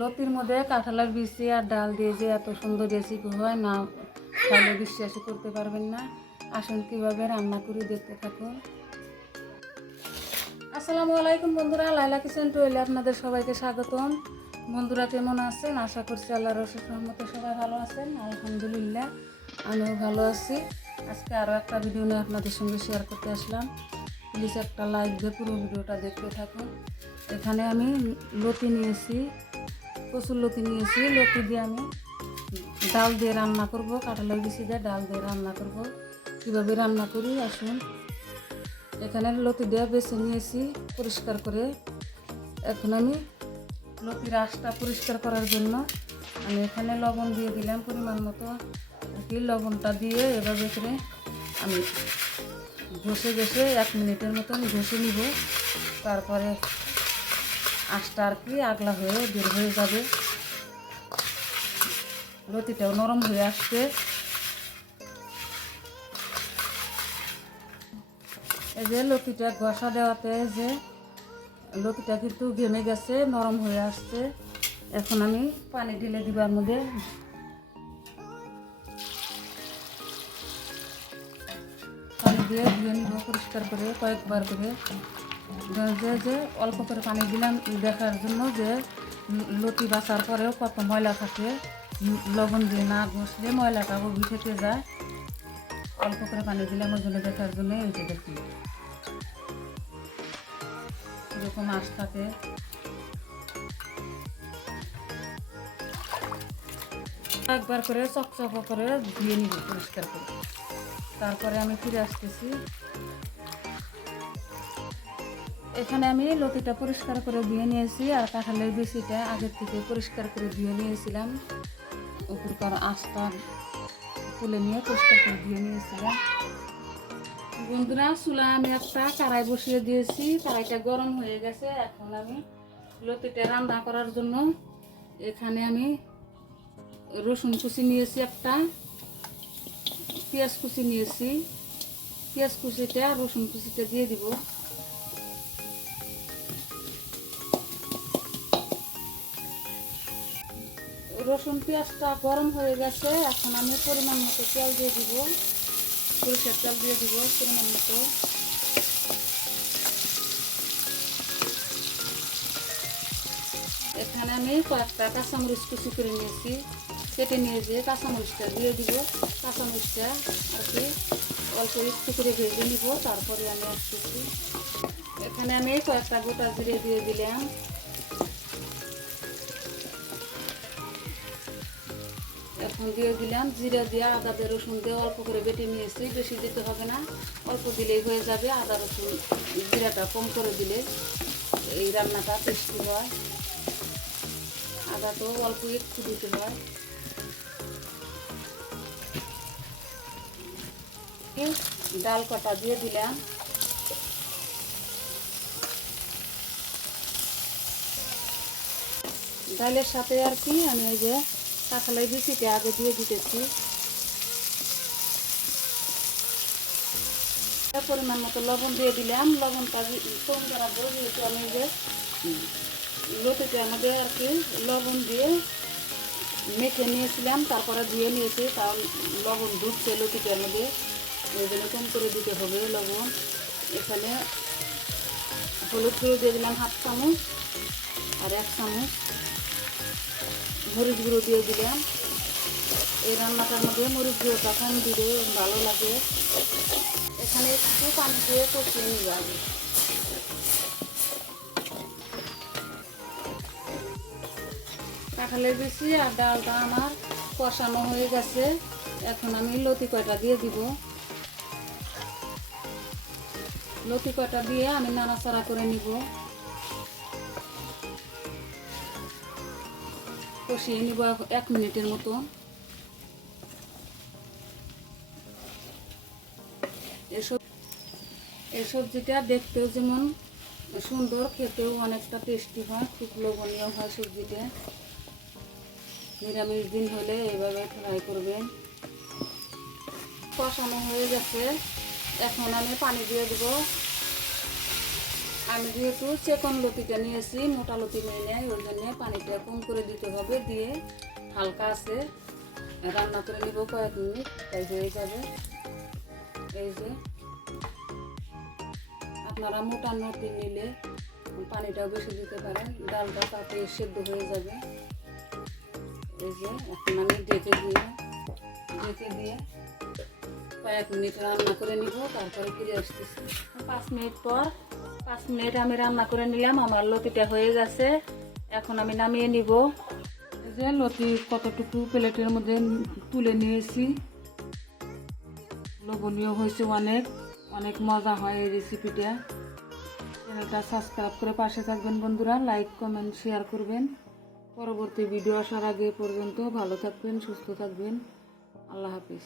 লতির মধ্যে কাঁঠালের বিচি আর ডাল দিয়ে যে এত সুন্দর রেসিপি হয়, না তাহলে বিশ্বাসই করতে পারবেন না। আসুন কীভাবে রান্না করি, দেখতে থাকুন। আসসালামু আলাইকুম বন্ধুরা লাইলা কিচেন টুয়েলে আপনাদের সবাইকে স্বাগতম। বন্ধুরা কেমন আছেন? আশা করছি আল্লাহ রসুল রহমতে সবাই ভালো আছেন। আলহামদুলিল্লাহ, আমিও ভালো আছি। আজকে আরও একটা ভিডিও নিয়ে আপনাদের সঙ্গে শেয়ার করতে আসলাম। প্লিজ একটা লাইক দিয়ে পুরো ভিডিওটা দেখতে থাকুন। এখানে আমি লতি নিয়েছি। কচুর লতি নিয়েছি, লতি দিয়ে আমি ডাল দিয়ে রান্না করব কাঁঠালের বিচি দিয়ে ডাল দিয়ে রান্না করব। কীভাবে রান্না করি? আসুন। এখানে লতি দিয়ে বেছে নিয়েছি পরিষ্কার করে। এখন আমি লতির আঁশটা পরিষ্কার করার জন্য আমি এখানে লবণ দিয়ে দিলাম পরিমাণ মতো। কি, লবণটা দিয়ে এভাবে করে আমি ঘষে ঘষে এক মিনিটের মতন ঘষে নিব। তারপরে আঁশটা আর কি আগলা হয়ে বের হয়ে যাবে। লতিটাও নরম হয়ে আসছে। এই যে লতিটা ঘষা দেওয়াতে যে লতিটা কিন্তু ঘেমে গেছে, নরম হয়ে আসছে। এখন আমি পানি ঢেলে দিবার মধ্যে পানি দিয়ে ধুয়ে নিব, পরিষ্কার করে কয়েকবার করে। যে যে অল্প করে পানি দিলাম দেখার জন্য যে লতি বাছার পরেও কত ময়লা থাকে, লবণ দিয়ে না ঘষলে ময়লাটা গভীর থেকে যায়। অল্প করে পানি দিলাম, ওই জন্য দেখার জন্য এই যে দেখি। এরকম আঁশ থাকে। একবার করে চকচক করে ধুয়ে নিব পরিষ্কার করে। তারপরে আমি ফিরে আসতেছি। এখানে আমি লতিটা পরিষ্কার করে ধুয়ে নিয়েছি আর কাঁঠালের বেশিটা আগের থেকে পরিষ্কার করে ধুয়ে নিয়েছিলাম। উপরকার আঁশটা তুলে নিয়ে পরিষ্কার করে ধুয়ে নিয়েছিলাম। বন্ধুরা, চুলা আমি একটা কড়াই বসিয়ে দিয়েছি। কড়াইটা গরম হয়ে গেছে। এখন আমি লতিটা রান্না করার জন্য এখানে আমি রসুন কুচি নিয়েছি একটা, পেঁয়াজ কুচি নিয়েছি। পেঁয়াজ কুচিটা, রসুন কুচিটা দিয়ে দিব। রসুন পেঁয়াজটা গরম হয়ে গেছে, এখন আমি পরিমাণ মতো তেল দিয়ে দিব। সরিষার তেল দিয়ে দিব পরিমাণ মতো। এখানে আমি কয়েকটা কাঁচামরিচ কুচি করে নিয়েছি। কেটে নিয়ে যেয়ে কাঁচামরিচটা দিয়ে দিব, কাঁচামরিচটা আর কি অল্প একটু করে ভেজে নিব, তারপরে আমি আসতেছি। এখানে আমি কয়েকটা গোটা জিরে দিয়ে দিলাম। দিয়ে দিলাম, জিরা দিয়ে আদা দিয়ে রসুন দিয়ে অল্প করে বেটে নিয়েছি, বেশি দিতে হবে না। অল্প দিলেই হয়ে যাবে, আদা রসুন জিরাটা কম করে দিলে এই রান্নাটা টেস্টি হয়। আদা তো অল্প একটু দিতে হয়। ডাল কটা দিয়ে দিলাম। ডালের সাথে আর কি, আমি এই যে কাঁঠালের বিচিটা আগে দিয়ে দিতেছি। পরিমাণ মতো লবণ দিয়ে দিলাম। লবণটা কম করাবো যেহেতু আমি যে লোটেতে আমাদের আর কি লবণ দিয়ে মেখে নিয়েছিলাম, তারপরে ধুয়ে নিয়েছি, কারণ লবণ ঢুকছে লতিটার মধ্যে ওই জন্য কম করে দিতে হবে লবণ। এখানে হলুদ গুঁড়ো দিয়ে দিলাম হাফ চামচ আর এক চামচ। মরিচ গুঁড়ো দিয়ে দিলাম। এই রান্নাটার মধ্যে মরিচ গুঁড়োটা কম দিলে ভালো লাগে। এখানে একটু পানি দিয়ে কষিয়ে নিবে আগে। কাঁঠালের বেশি আর ডালটা আমার কষানো হয়ে গেছে। এখন আমি লতি কয়টা দিয়ে দিব। লতি কয়টা দিয়ে আমি নাড়াচাড়া করে নিব। কষিয়ে নিব এক মিনিটের মতো। এসব এই সবজিটা দেখতেও যেমন সুন্দর, খেতেও অনেকটা টেস্টি হয়, খুব লোভনীয় হয় সবজিটা। নিরামিষ দিন হলে এইভাবে ট্রাই করবেন। কষানো হয়ে গেছে। এখন আমি পানি দিয়ে দেবো। আমি যেহেতু চেকন লতিটা নিয়েছি মোটা লতি নিয়ে নেয় ওই জন্য পানিটা কম করে দিতে হবে, দিয়ে হালকা আছে। রান্না করে নিব কয়েক মিনিট, তাই হয়ে যাবে। এই যে আপনারা মোটা নতি নিলে পানিটাও বেশি দিতে পারেন, ডালটা তাতে সেদ্ধ হয়ে যাবে। এই যে এখন আমি ডেকে দিয়ে ডেকে দিয়ে কয়েক মিনিট রান্না করে নিব, তারপরে ফিরে আসতেছি। পাঁচ মিনিট পর পাঁচ মিনিট আমি রান্না করে নিলাম, আমার লতিটা হয়ে গেছে। এখন আমি নামিয়ে নিব। যে লতি কতটুকু প্লেটের মধ্যে তুলে নিয়েছি। লোভনীয় হয়েছে অনেক অনেক মজা হয় এই রেসিপিটা চ্যানেলটা সাবস্ক্রাইব করে পাশে থাকবেন বন্ধুরা লাইক কমেন্ট শেয়ার করবেন। পরবর্তী ভিডিও আসার আগে পর্যন্ত ভালো থাকবেন, সুস্থ থাকবেন। আল্লাহ হাফিজ।